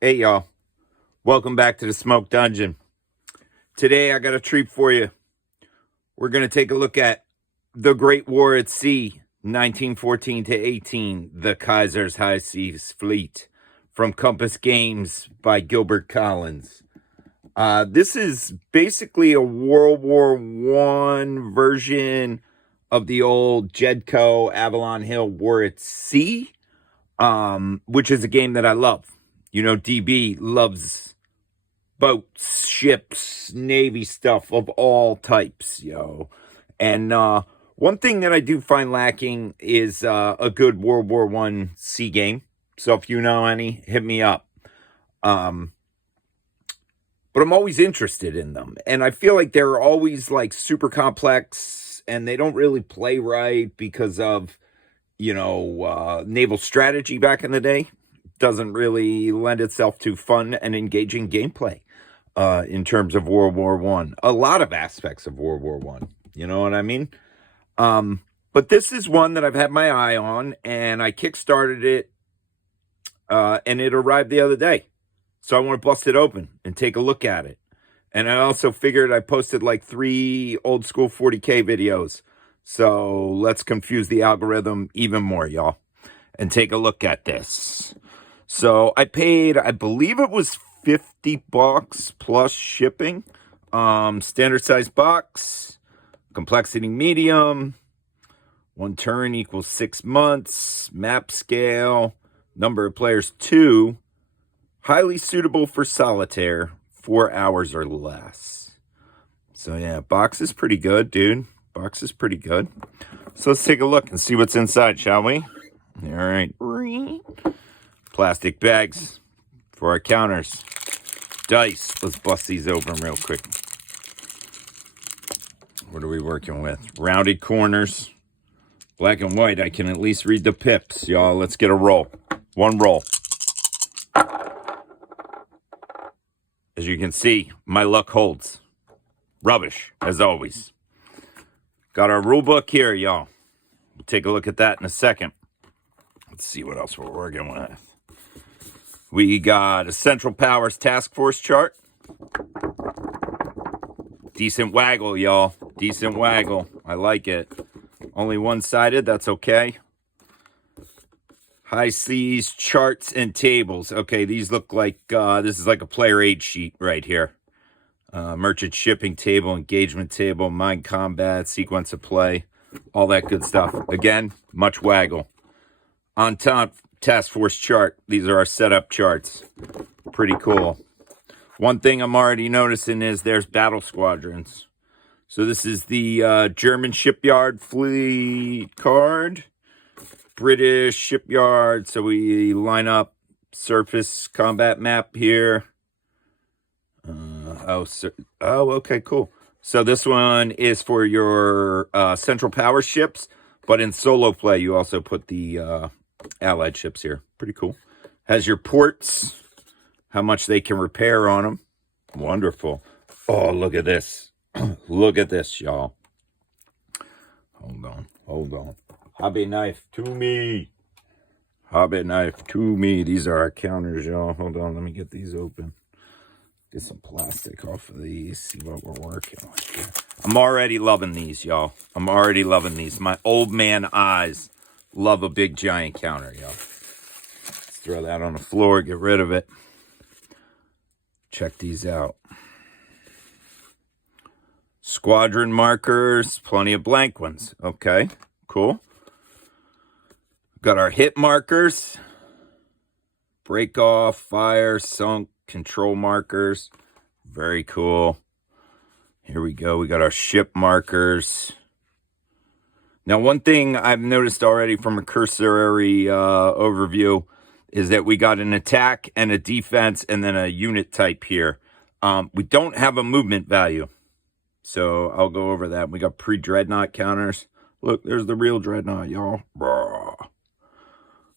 Hey y'all, welcome back to the Smoke Dungeon. Today I got a treat for you. We're going to take a look at the Great War at Sea, 1914 to 18, the Kaiser's High Seas Fleet, from Compass Games by Gilbert Collins. This is basically a World War I version of the old Jedko Avalon Hill War at Sea, which is a game that I love. You know, DB loves boats, ships, Navy stuff of all types, yo. And one thing that I do find lacking is a good World War I sea game. So if you know any, hit me up. But I'm always interested in them. And I feel like they're always like super complex and they don't really play right because of, naval strategy back in the day. Doesn't really lend itself to fun and engaging gameplay in terms of World War I. A lot of aspects of World War I. You know what I mean? But this is one that I've had my eye on, and I kickstarted it, and it arrived the other day. So I want to bust it open and take a look at it. And I also figured I posted like 3 old school 40K videos. So let's confuse the algorithm even more, y'all, and take a look at this. So I paid, I believe it was $50 plus shipping. Standard size box, complexity medium, 1 turn equals 6 months, map scale, number of players 2, highly suitable for solitaire, 4 hours or less. So yeah, box is pretty good, dude. Box is pretty good. So let's take a look and see what's inside, shall we? All right. Plastic bags for our counters. Dice. Let's bust these open real quick. What are we working with? Rounded corners. Black and white. I can at least read the pips, y'all. Let's get a roll. 1 roll. As you can see, my luck holds. Rubbish, as always. Got our rule book here, y'all. We'll take a look at that in a second. Let's see what else we're working with. We got a Central Powers Task Force chart. Decent waggle, y'all. Decent waggle. I like it. Only one-sided. That's okay. High Seas charts and tables. Okay, these look like, this is like a player aid sheet right here. Merchant shipping table, engagement table, mine combat, sequence of play. All that good stuff. Again, much waggle. On top, Task Force chart. These are our setup charts. Pretty cool. One thing I'm already noticing is there's battle squadrons. So this is the German shipyard fleet card. British shipyard. So we line up surface combat map here. Okay, cool. So this one is for your Central Power ships. But in solo play, you also put the Allied ships here. Pretty cool. Has your ports, how much they can repair on them. Wonderful. Oh, look at this. Look at this, y'all. Hold on. Hobby knife to me. Hobby knife to me. These are our counters, y'all. Hold on, let me get these open. Get some plastic off of these. See what we're working with here. I'm already loving these, y'all. I'm already loving these. My old man eyes love a big giant counter, y'all. Let's throw that on the floor, get rid of it. Check these out. Squadron markers, plenty of blank ones. Okay, cool. Got our hit markers. Break off, fire, sunk, control markers. Very cool. Here we go. We got our ship markers. Now, one thing I've noticed already from a cursory overview is that we got an attack and a defense and then a unit type here. We don't have a movement value. So I'll go over that. We got pre-dreadnought counters. Look, there's the real dreadnought, y'all.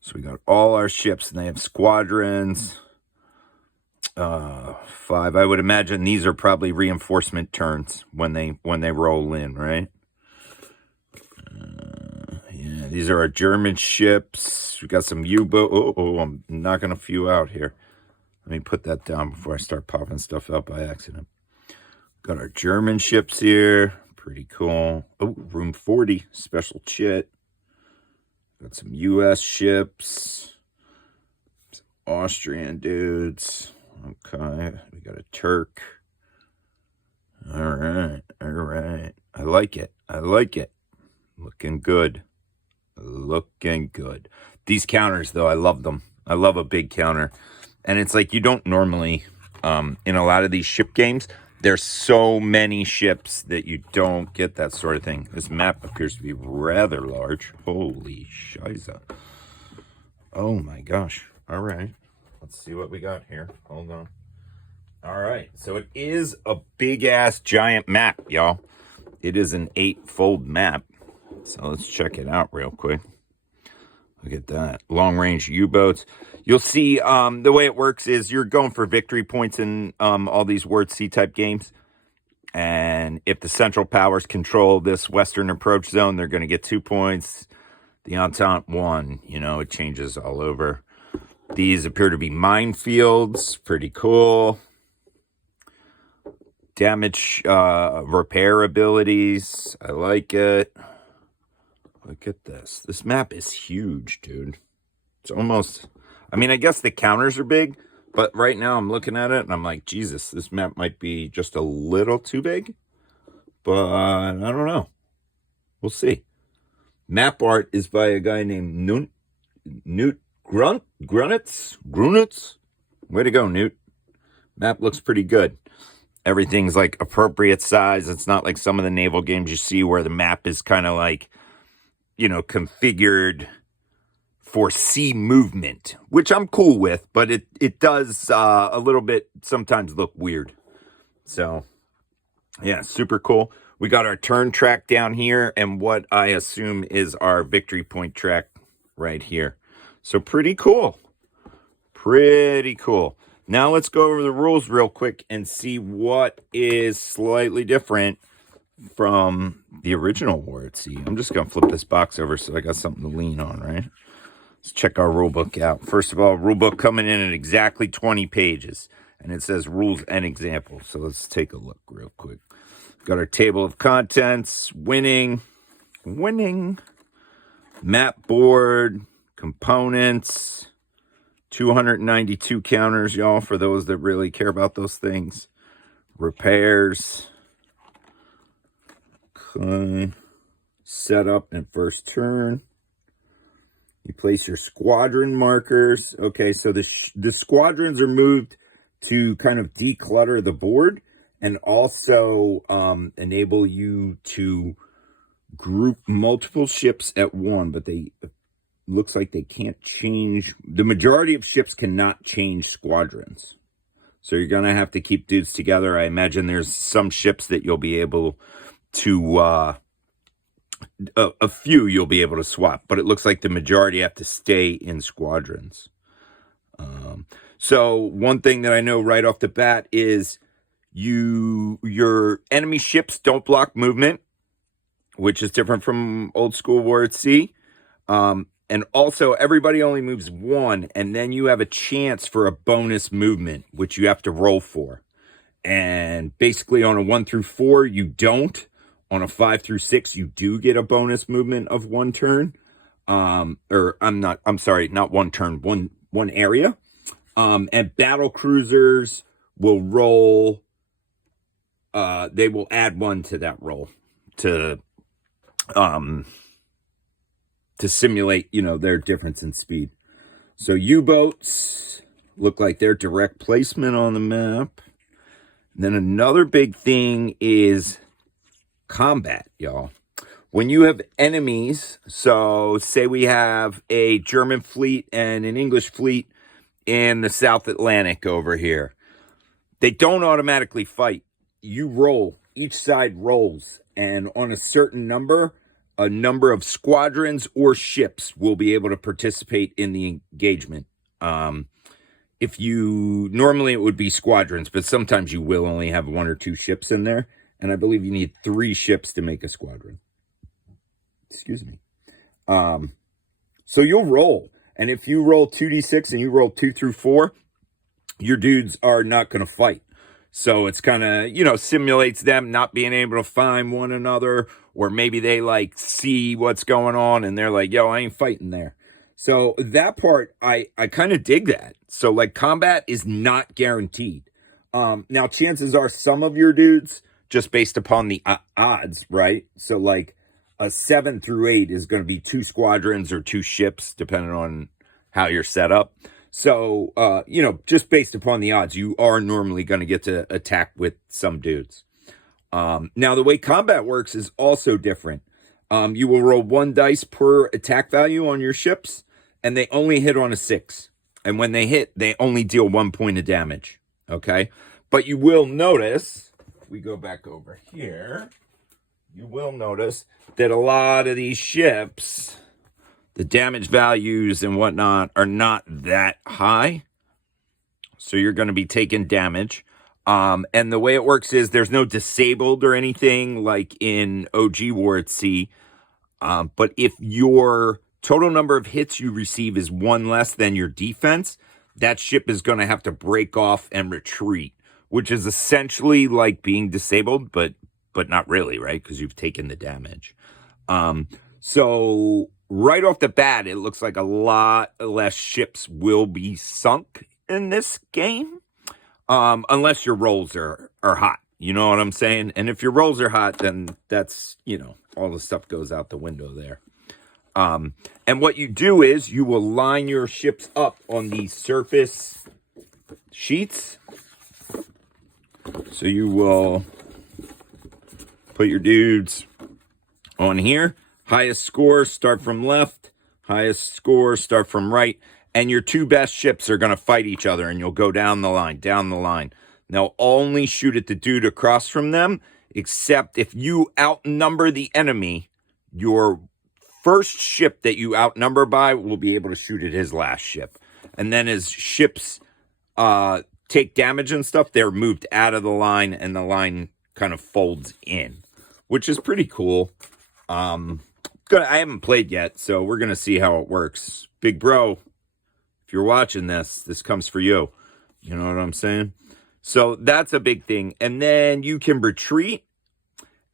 So we got all our ships and they have squadrons. 5. I would imagine these are probably reinforcement turns when they roll in, right? Yeah, these are our German ships. We got some U-boat. Oh, I'm knocking a few out here. Let me put that down before I start popping stuff up by accident. Got our German ships here. Pretty cool. Oh, room 40, special chit. Got some U.S. ships. Some Austrian dudes. Okay, we got a Turk. All right. I like it. Looking good. These counters, though, I love them. I love a big counter. And it's like you don't normally, in a lot of these ship games, there's so many ships that you don't get that sort of thing. This map appears to be rather large. Holy shiza. Oh my gosh. All right. Let's see what we got here. Hold on. All right. So it is a big-ass giant map, y'all. It is an 8-fold map. So let's check it out real quick. Look at that. Long-range U-boats. You'll see the way it works is you're going for victory points in all these Word C type games. And if the Central Powers control this Western approach zone, they're going to get 2 points. The Entente 1. You know, it changes all over. These appear to be minefields. Pretty cool. Damage repair abilities. I like it. Look at this. This map is huge, dude. It's almost... I mean, I guess the counters are big, but right now I'm looking at it and I'm like, Jesus, this map might be just a little too big. But I don't know. We'll see. Map art is by a guy named Newt Grunitz. Way to go, Newt. Map looks pretty good. Everything's like appropriate size. It's not like some of the naval games you see where the map is kind of like, you know, configured for sea movement, which I'm cool with, but it does a little bit sometimes look weird. So, yeah, super cool. We got our turn track down here and what I assume is our victory point track right here. So pretty cool. Now let's go over the rules real quick and see what is slightly different from the original War at Sea. I'm just going to flip this box over so I got something to lean on, right? Let's check our rule book out. First of all, rule book coming in at exactly 20 pages. And it says rules and examples. So let's take a look real quick. Got our table of contents, winning, map board, components, 292 counters, y'all, for those that really care about those things. Repairs. Okay. Setup and first turn. You place your squadron markers. Okay, so the squadrons are moved to kind of declutter the board and also enable you to group multiple ships at one, but looks like they can't change. The majority of ships cannot change squadrons. So you're going to have to keep dudes together. I imagine there's some ships that you'll be able to... a few you'll be able to swap, but it looks like the majority have to stay in squadrons. So one thing that I know right off the bat is your enemy ships don't block movement, which is different from old school War at Sea. And also everybody only moves one, and then you have a chance for a bonus movement, which you have to roll for. And basically on a 1 through 4, you don't. On a 5 through 6, you do get a bonus movement of 1 turn. Not one turn, one area. And battle cruisers will roll, they will add 1 to that roll to simulate, you know, their difference in speed. So U-boats look like their direct placement on the map. And then another big thing is combat, y'all. When you have enemies, so say we have a German fleet and an English fleet in the South Atlantic over here, they don't automatically fight. You roll. Each side rolls. And on a certain number, a number of squadrons or ships will be able to participate in the engagement. Normally it would be squadrons, but sometimes you will only have 1 or 2 ships in there. And I believe you need 3 ships to make a squadron. Excuse me. So you'll roll. And if you roll 2d6 and you roll 2 through 4, your dudes are not going to fight. So it's kind of, simulates them not being able to find one another, or maybe they like see what's going on and they're like, yo, I ain't fighting there. So that part, I kind of dig that. So like combat is not guaranteed. Now chances are some of your dudes, just based upon the odds, right? So like a 7 through 8 is going to be 2 squadrons or 2 ships, depending on how you're set up. So, just based upon the odds, you are normally going to get to attack with some dudes. Now, the way combat works is also different. You will roll 1 dice per attack value on your ships, and they only hit on a 6. And when they hit, they only deal 1 point of damage. Okay? But you will notice, if we go back over here, you will notice that a lot of these ships, the damage values and whatnot are not that high. So you're going to be taking damage. And the way it works is there's no disabled or anything like in OG War at Sea. But if your total number of hits you receive is 1 less than your defense, that ship is going to have to break off and retreat, which is essentially like being disabled, but not really, right? Because you've taken the damage. So right off the bat, it looks like a lot less ships will be sunk in this game, unless your rolls are hot. You know what I'm saying? And if your rolls are hot, then that's, all the stuff goes out the window there. And what you do is you will line your ships up on these surface sheets. So you will put your dudes on here. Highest score, start from left. Highest score, start from right. And your 2 best ships are going to fight each other, and you'll go down the line. Now, only shoot at the dude across from them, except if you outnumber the enemy, your first ship that you outnumber by will be able to shoot at his last ship. And then as ships take damage and stuff, they're moved out of the line, and the line kind of folds in, which is pretty cool. I haven't played yet, so we're going to see how it works. Big bro, if you're watching this comes for you. You know what I'm saying? So that's a big thing. And then you can retreat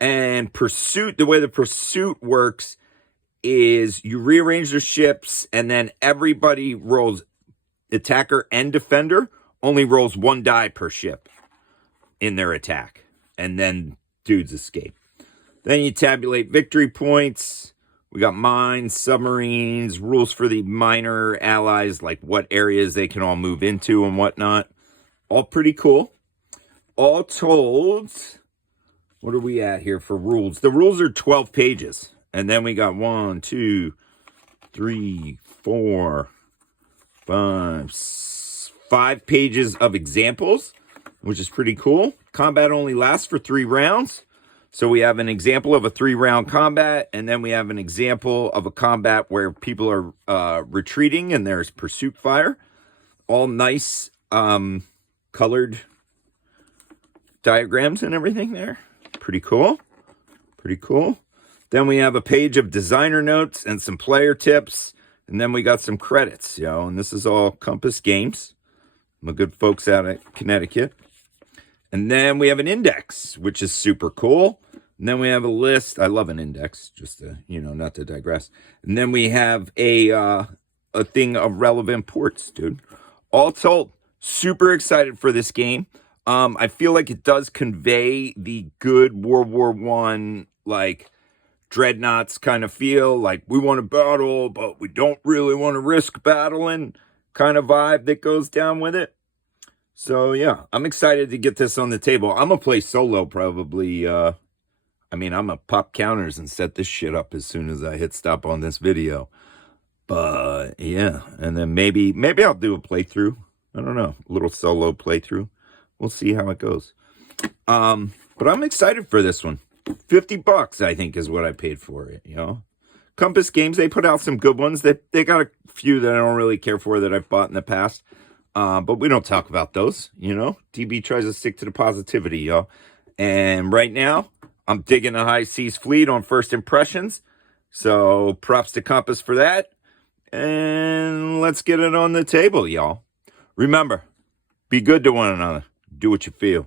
and pursuit. The way the pursuit works is you rearrange their ships, and then everybody rolls, attacker and defender, only rolls 1 die per ship in their attack. And then dudes escape. Then you tabulate victory points. We got mines, submarines, rules for the minor allies, like what areas they can all move into and whatnot. All pretty cool. All told, what are we at here for rules? The rules are 12 pages. And then we got 1, 2, 3, 4, 5 pages of examples, which is pretty cool. Combat only lasts for 3 rounds. So we have an example of a 3-round combat, and then we have an example of a combat where people are retreating and there's pursuit fire. All nice colored diagrams and everything there. Pretty cool. Pretty cool. Then we have a page of designer notes and some player tips. And then we got some credits, and this is all Compass Games. My good folks out at Connecticut. And then we have an index, which is super cool. And then we have a list. I love an index, just to, not to digress. And then we have a thing of relevant ports, dude. All told, super excited for this game. I feel like it does convey the good World War I, like, dreadnoughts kind of feel. Like, we want to battle, but we don't really want to risk battling kind of vibe that goes down with it. So, yeah, I'm excited to get this on the table. I'm going to play solo probably. I'm going to pop counters and set this shit up as soon as I hit stop on this video. But, yeah, and then maybe I'll do a playthrough. I don't know, a little solo playthrough. We'll see how it goes. But I'm excited for this one. $50, I think, is what I paid for it, Compass Games, they put out some good ones. They got a few that I don't really care for that I've bought in the past. But we don't talk about those, DB tries to stick to the positivity, y'all. And right now, I'm digging the High Seas Fleet on first impressions. So props to Compass for that. And let's get it on the table, y'all. Remember, Be good to one another. Do what you feel.